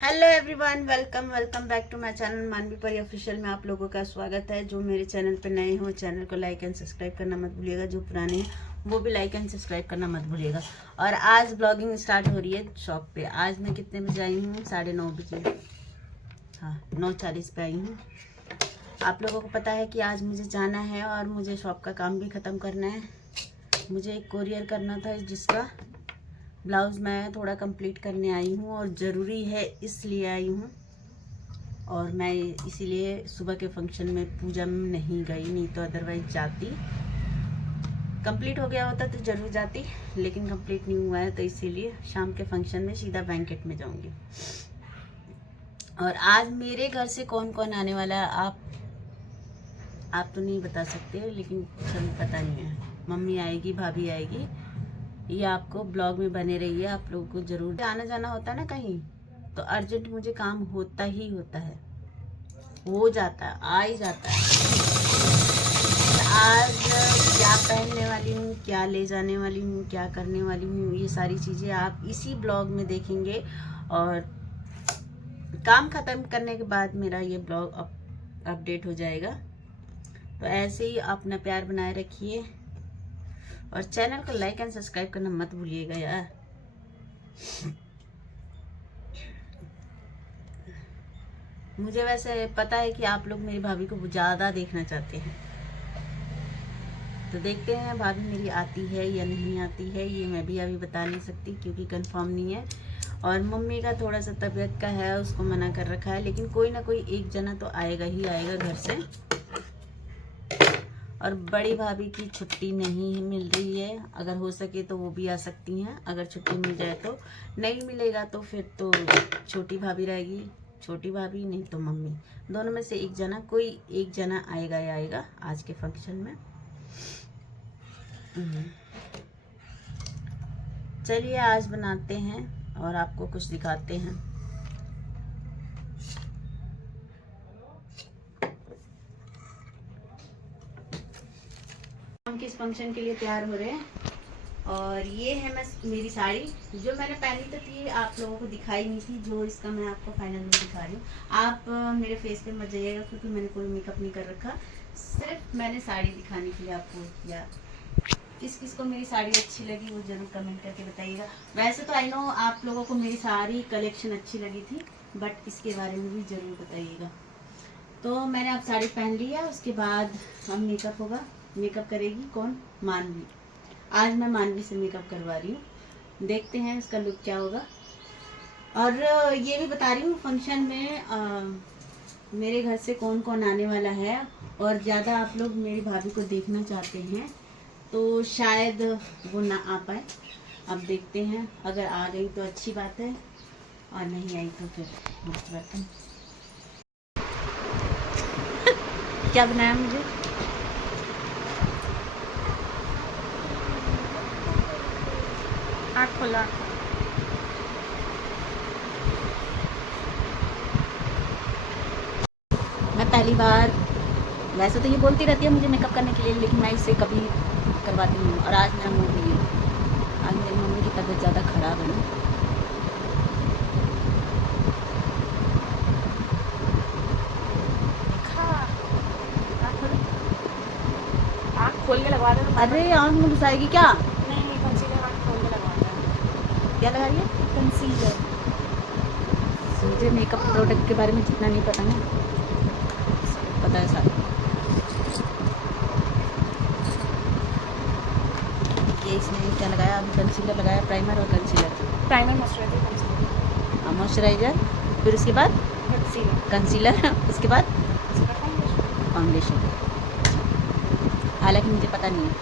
Hello everyone, welcome back to my channel Manvi Pari official में आप लोगों का स्वागत है। जो मेरे चैनल पे नए हो चैनल को लाइक एंड सब्सक्राइब करना मत भूलिएगा, जो पुराने हैं वो भी लाइक एंड सब्सक्राइब करना मत भूलिएगा। और आज ब्लॉगिंग स्टार्ट हो रही है शॉप पे। आज मैं कितने बजे आई हूँ? 9:30 बजे, हाँ 9:40 पे आई हूँ। आप लोगों को पता है कि आज मुझे जाना है और मुझे शॉप का काम भी ख़त्म करना है। मुझे एक कोरियर करना था जिसका ब्लाउज़ मैं थोड़ा कंप्लीट करने आई हूँ और ज़रूरी है इसलिए आई हूँ। और मैं इसीलिए सुबह के फंक्शन में पूजा में नहीं गई, नहीं तो अदरवाइज जाती। कंप्लीट हो गया होता तो ज़रूर जाती, लेकिन कंप्लीट नहीं हुआ है तो इसीलिए शाम के फंक्शन में सीधा बैंकेट में जाऊंगी। और आज मेरे घर से कौन कौन आने वाला है आप तो नहीं बता सकते, लेकिन चलो पता नहीं है। मम्मी आएगी, भाभी आएगी, ये आपको ब्लॉग में बने रहिए। आप लोगों को जरूर आना जाना होता है ना कहीं, तो अर्जेंट मुझे काम होता ही होता है, हो जाता है, आ ही जाता है। आज क्या पहनने वाली हूँ, क्या ले जाने वाली हूँ, क्या करने वाली हूँ, ये सारी चीज़ें आप इसी ब्लॉग में देखेंगे। और काम ख़त्म करने के बाद मेरा ये ब्लॉग अपडेट हो जाएगा। तो ऐसे ही अपना प्यार बनाए रखिए और चैनल को लाइक एंड सब्सक्राइब करना मत भूलिएगा यार। मुझे वैसे पता है कि आप लोग मेरी भाभी को ज़्यादा देखना चाहते हैं, तो देखते हैं भाभी मेरी आती है या नहीं आती है। ये मैं भी अभी बता नहीं सकती क्योंकि कंफर्म नहीं है। और मम्मी का थोड़ा सा तबीयत का है, उसको मना कर रखा है, लेकिन कोई ना कोई एक जना तो आएगा ही आएगा घर से। और बड़ी भाभी की छुट्टी नहीं मिल रही है, अगर हो सके तो वो भी आ सकती हैं। अगर छुट्टी मिल जाए तो, नहीं मिलेगा तो फिर तो छोटी भाभी रहेगी। छोटी भाभी नहीं तो मम्मी, दोनों में से एक जना, कोई एक जना आएगा ही आएगा आज के फंक्शन में। चलिए आज बनाते हैं और आपको कुछ दिखाते हैं। हम किस फंक्शन के लिए तैयार हो रहे हैं। और ये है मेरी साड़ी, जो मैंने पहनी तो थी, आप लोगों को दिखाई नहीं थी, जो इसका मैं आपको फाइनल में दिखा रही हूँ। आप मेरे फेस पे मत जाइएगा क्योंकि मैंने कोई मेकअप नहीं कर रखा, सिर्फ मैंने साड़ी दिखाने के लिए आपको किया। किस किस को मेरी साड़ी अच्छी लगी वो जरूर कमेंट करके बताइएगा। वैसे तो आई नो आप लोगों को मेरी सारी कलेक्शन अच्छी लगी थी, बट इसके बारे में भी जरूर बताइएगा। तो मैंने अब साड़ी पहन ली है, उसके बाद अब मेकअप होगा। मेकअप करेगी कौन? मानवी। आज मैं मानवी से मेकअप करवा रही हूँ, देखते हैं इसका लुक क्या होगा। और ये भी बता रही हूँ फंक्शन में मेरे घर से कौन कौन आने वाला है। और ज़्यादा आप लोग मेरी भाभी को देखना चाहते हैं तो शायद वो ना आ पाए। अब देखते हैं, अगर आ गई तो अच्छी बात है और नहीं आई तो फिर मुझे बात है। क्या बनाया मुझे? आँख खोला। मैं पहली बार, वैसे तो ये बोलती रहती है मुझे मेकअप करने के लिए, लेकिन मैं इससे कभी करवाती नहीं हूँ। और आज मेरा मूड नहीं है, आज मेरी मम्मी की तबीयत ज़्यादा ख़राब है ना। आँख खोल के लगवा दे। अरे आँख में घुसाएगी क्या? नहीं, कंसीलर आँख खोल के लगवाता है। क्या लगा रही है? कंसीलर। मुझे मेकअप प्रोडक्ट के बारे में जितना नहीं पता ना, पता है सारा। ये इसमें क्या लगाया? अभी कंसीलर लगाया, प्राइमर और concealer. Primer, moisturiser, concealer. Moisturiser, फिर उसके बाद कंसीलर, उसके बाद फाउंडेशन। हालांकि मुझे पता नहीं है,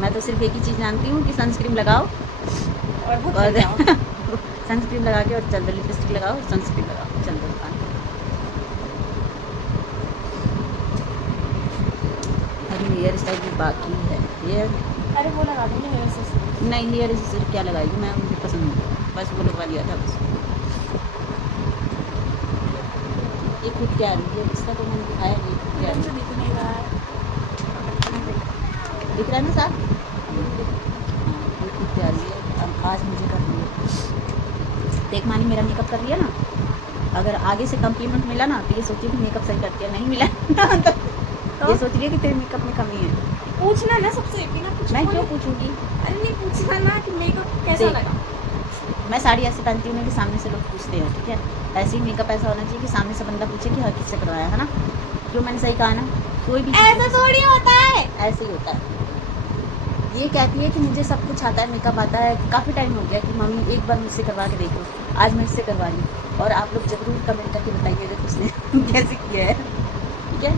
मैं तो सिर्फ एक ही चीज़ जानती हूँ कि सनस्क्रीन लगाओ और सनस्क्रीन लगा के और चल दो, लिपस्टिक लगाओ, सनस्क्रीन लगाओ, चल दो दुकान। अभी हेयर स्टाइल भी बाकी है। हेयर, अरे वो लगा देंगे हेयर से। नहीं हेयर सिर्फ क्या लगाएगी, मैं मुझे पसंद नहीं, बस वो लगवा लिया था बस। ये खुद क्या रही है, इसका तो मैंने दिखाया नहीं, खुद क्या मुझे दिख नहीं रहा है। दिख रहा है ना साहब? हाँ, ये खुद क्या रही है। अब आज मुझे करनी है। देख मानी मेरा मेकअप कर रही है ना, अगर आगे से कम्प्लीमेंट मिला ना तो ये सोचिए कि मेकअप सही करती है, नहीं मिला ना तो ये सोच रही है कि तेरे मेकअप में कमी है। पूछना ना सबसे कि ना कुछ मैं बोले। क्यों पूछूंगी? अरे नहीं पूछना ना कि मेकअप कैसा देख। लगा। मैं साड़ी ऐसे पहनती हूँ ना कि सामने से लोग पूछते हैं, ठीक है। ऐसे ही मेकअप ऐसा होना चाहिए कि सामने से बंदा पूछे कि हाँ किससे करवाया है ना। जो मैंने सही कहा ना, कोई भी ऐसा थोड़ी होता है। ऐसे ही होता है। ये कहती है कि मुझे सब कुछ आता है, मेकअप आता है, काफ़ी टाइम हो गया कि मम्मी एक बार मुझसे करवा के देखो। आज मैं इससे करवा रही हूँ और आप लोग ज़रूर कमेंट करके बताइएगा कि उसने कैसे किया है, ठीक है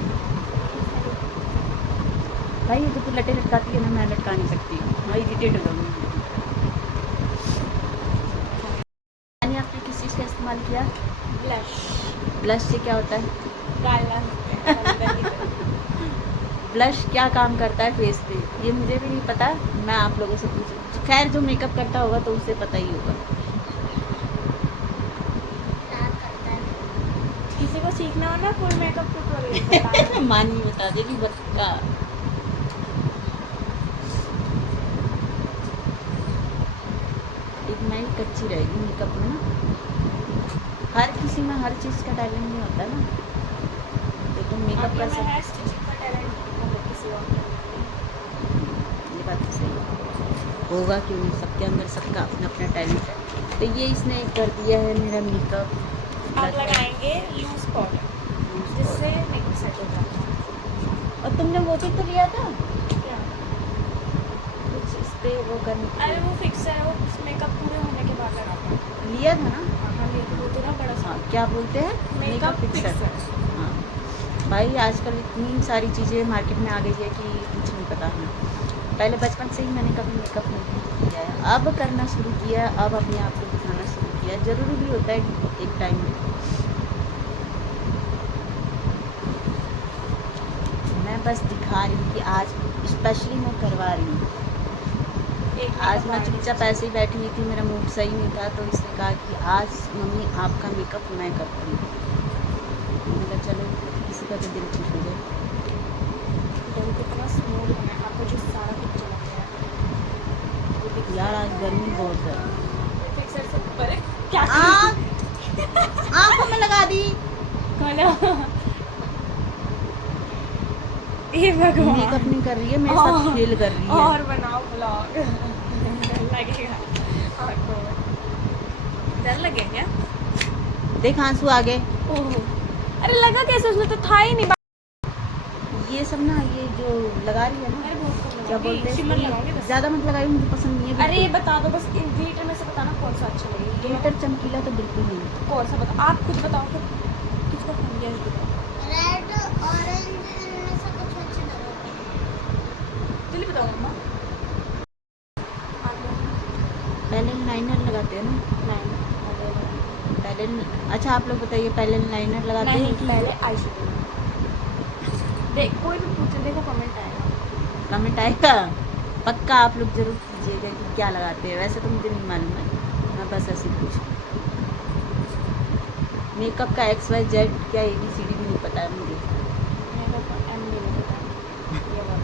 भाई। ये जो तू लटे लटकाती है ना, मैं लटका नहीं सकती, मैं इरिटेट हो जाऊँगी। मैंने आपने किस चीज़ का इस्तेमाल किया? ब्लश। ब्लश से क्या होता है? काला ब्लश क्या काम करता है फेस पे, ये मुझे भी नहीं पता, मैं आप लोगों से पूछ। खैर जो मेकअप करता होगा तो उसे पता ही होगा। किसी को सीखना हो ना फुल मेकअप ट्यूटोरियल मानी बता देगी बक्का। इतना ही कच्ची रहेगी मेकअप में ना, हर किसी में हर चीज़ का टैलेंट नहीं होता ना, तो तुम मेकअप कर सकते। हेयर स्टिचिंग का टैलेंट मतलब किसी और का ये बात तो सही है। होगा क्यों नहीं, सबके अंदर सबका अपना अपना टैलेंट है। तो ये इसने कर दिया है मेरा मेकअप। आप लगाएंगे लूज पाउडर जिससे मेकअप सेट हो जाता है। और तुमने वो भी तो लिया था क्या? कुछ इस पे वो करने के अरे लिए। वो फिक्सर है, वो मेकअप पूरे होने के बाद लगाते हैं। लिया था ना? हाँ लेकिन वो तो ना बड़ा सा हाँ, क्या बोलते हैं? Makeup fixer. हाँ भाई, आजकल इतनी सारी चीज़ें मार्केट में आ गई है कि कुछ नहीं पता हमें। पहले बचपन से ही मैंने कभी मेकअप नहीं किया है, अब करना शुरू किया है, अब अपने आप को दिखाना शुरू किया है। ज़रूरी भी होता है एक टाइम में। मैं बस दिखा रही हूँ कि आज स्पेशली मैं करवा रही हूँ। आज मैं चुपचाप ऐसे ही बैठी हुई थी, मेरा मूड सही नहीं था, तो इसने कहा कि आज मम्मी आपका मेकअप मैं करती हूँ। मैंने कहा चलो किसी का तो दिल खुश हो जाए। तो कितना स्मूथ बना है, आपको जो सारा कुछ चला गया है। यार आज गर्मी बहुत है। फिक्सर से ऊपर है क्या? आँखों में लगा दी। ये भगवान मेकअप नहीं कर रही है, मेरे साथ खेल कर रही है। और बनाओ ब्लॉग लगेगा आपको। डर लगे क्या? देख आंसू आ गए। ओह अरे लगा कैसे, उसने तो था ही नहीं। ये सब ना, ये जो लगा रही है ना, अरे बहुत कम क्या लगाऊंगी, बोलते शिमर हैं, लगाऊंगी बस। ज़्यादा मत लगाई, मुझे पसंद नहीं है अरे ये बिल्कुल। बता दो बस, इन ग्लिटर में से बताना कौन सा अच्छा लगेगा। ग्लिटर चमकीला तो बिल्कुल नहीं। कौन सा बताओ, आप खुद बताओ फिर किसको पसंद है बताओ। रेड ऑरेंज इनमें से कुछ अच्छे लगे। जल्दी बताओ मम्मा। आप लोग पहले लाइनर लगाते हैं ना, पहले। अच्छा आप लोग बताइए, पहले लाइनर लगाते नहीं हैं कि पहले आई शेडो। देख कोई भी पूछे, देखो कमेंट आएगा। कमेंट आएगा? पक्का आप लोग जरूर कीजिएगा कि क्या लगाते हैं। वैसे तो मुझे नहीं मालूम है, मैं बस ऐसे ही पूछ। मेकअप का XYZ क्या ABCD भी नहीं पता है मुझे। मेरे को एम भी नहीं पता ये बात।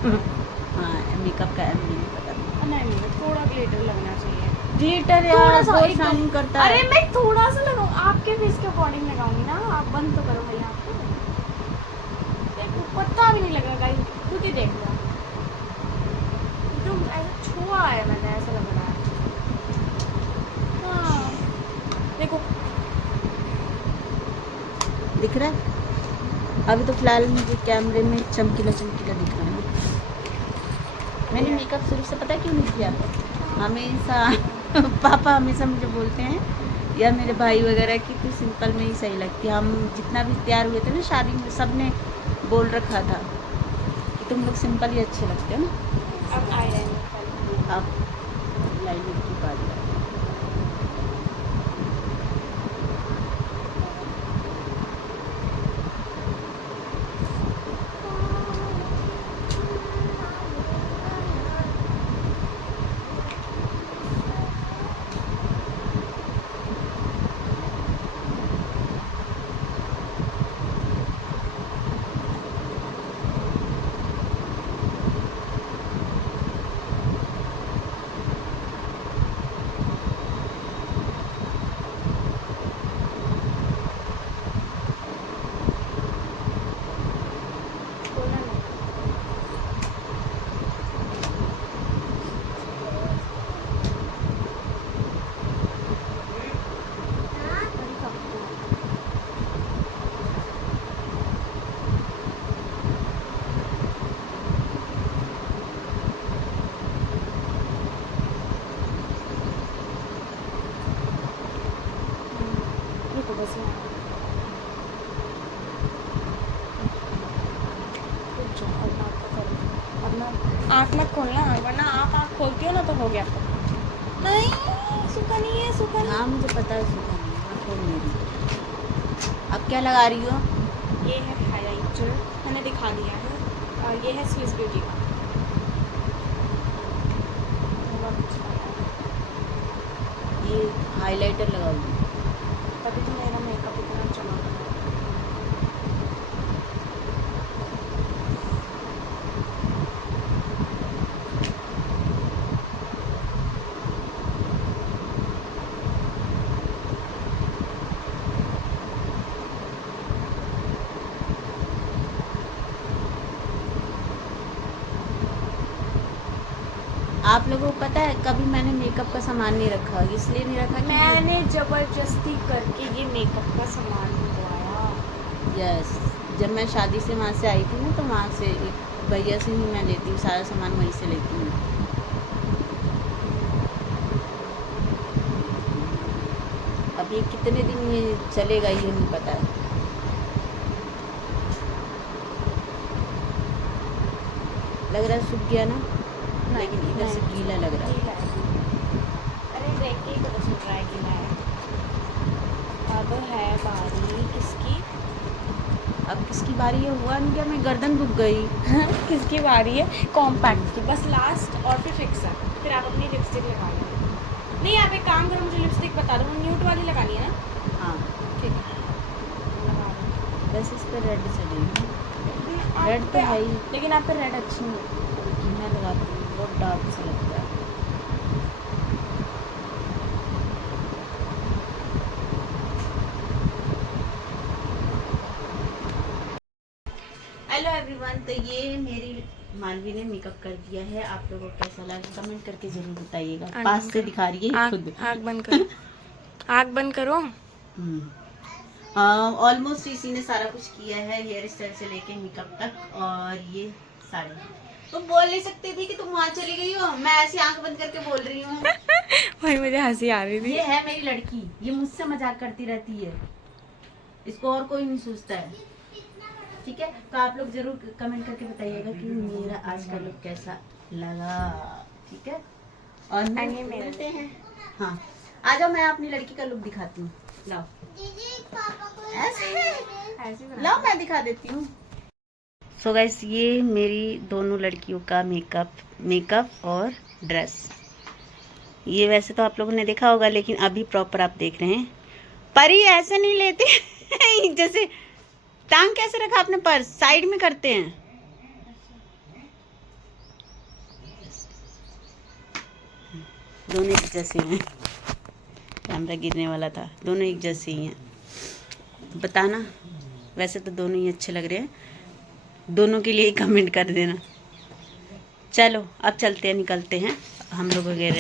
हाँ, मेकअप का M भी नहीं पता। नहीं नहीं थोड़ा ग्लिटर लगना चाहिए। ग्लिटर थोड़ा यार सा बहुत एकदम। शाइनिंग करता अरे है। मैं थोड़ा सा लगाऊं, आपके फेस के अकॉर्डिंग लगाऊंगी ना, आप बंद तो करो भाई। आपको देखो पता भी नहीं लगा गाइस, खुद ही देख लो। एकदम ऐसा छुआ है मैंने, ऐसा लग रहा है। हाँ देखो दिख रहा है? अभी तो फिलहाल मुझे कैमरे में चमकीला चमकीला दिख रहा है ना। मैंने मेकअप शुरू से पता है क्यों नहीं किया? हमेशा पापा हमेशा मुझे बोलते हैं, या मेरे भाई वगैरह की, तू सिंपल में ही सही लगती है। हम जितना भी तैयार हुए थे ना शादी में, सब ने बोल रखा था कि तुम लोग सिंपल ही अच्छे लगते हो ना। अब आई लाइनर अब लाइनर की बात है। बस यहाँ कुछ जो करना आपका करो। अब ना आँख मत खोलना, वरना आप आँख खोलती हो ना तो हो गया। नहीं सूखा नहीं है, सूखा नहीं। हाँ मुझे पता है सूखा नहीं है, मैं खोल नहीं रही। अब क्या लगा रही हो? ये है हाइलाइटर, मैंने दिखा दिया है, और ये है स्विस ब्यूटी का। बहुत अच्छा है। ये हाइलाइटर लगाऊंगी। तभी तो मेरा मेकअप इतना चमक रहा है। आप लोगों को पता है कभी मैंने मेकअप का सामान नहीं रखा, इसलिए नहीं रखा कि मैंने जबरदस्ती करके ये मेकअप का सामान मंगवाया। यस, जब मैं शादी से वहाँ से आई थी ना तो वहाँ से एक भैया से ही मैं लेती हूँ, सारा सामान वहीं से लेती हूँ। अब ये कितने दिन ये चलेगा ये नहीं पता है। लग रहा है सूख गया ना, लेकिन इधर से गीला लग रहा है। गीला है। अरे देख के ही पता चल रहा है गीला है। अब है बारी किसकी? अब किसकी बारी है? हुआ नहीं क्या, मैं गर्दन दुख गई। किसकी बारी है? कॉम्पैक्ट की, बस लास्ट और फिर फिक्सर, फिर आप अपनी लिपस्टिक लगा लेना। नहीं आप एक काम करो, मुझे लिपस्टिक बता दो, न्यूड वाली लगानी है ना? हाँ ठीक है लगा दो। बस इस पर रेड चलेगी। आप रेड तो है ही। लेकिन आप पे रेड अच्छी नहीं है। मैं लगाती हूँ, बहुत डार्क सा लगता है। हेलो एवरीवन, तो ये मेरी मानवी ने मेकअप कर दिया है। आप लोगों को कैसा लगा कमेंट करके जरूर बताइएगा। पास से दिखा रही है खुद। आँख बंद करो। आँख बंद करो। ऑलमोस्ट इसी ने सारा कुछ किया है, हेयर स्टाइल से लेके मेकअप तक। और ये साड़ी तुम बोल नहीं सकती थी कि तुम वहाँ चली गई हो, मैं ऐसी आंख बंद करके बोल रही हूँ। भाई मुझे हंसी आ रही थी। ये है मेरी लड़की, ये मुझसे मजाक करती रहती है, इसको और कोई नहीं सोचता है। ठीक है, तो आप लोग जरूर कमेंट करके बताइएगा कि मेरा आज का लुक कैसा लगा। ठीक है, और मिलते हैं। हाँ आ जाओ, मैं अपनी लड़की का लुक दिखाती हूँ। लाओ दीदी पापा को ऐसे लाओ मैं दिखा देती हूँ। सो गाइस, ये मेरी दोनों लड़कियों का मेकअप और ड्रेस। ये वैसे तो आप लोगों ने देखा होगा, लेकिन अभी प्रॉपर आप देख रहे हैं। परी ऐसे नहीं लेते जैसे टांग कैसे रखा आपने, पर्स साइड में करते हैं। दोनों एक जैसे हैं, कैमरा गिरने वाला था। दोनों एक जैसे ही हैं। बताना, वैसे तो दोनों ही अच्छे लग रहे हैं, दोनों के लिए कमेंट कर देना। चलो अब चलते हैं, निकलते हैं हम लोग वगैरह।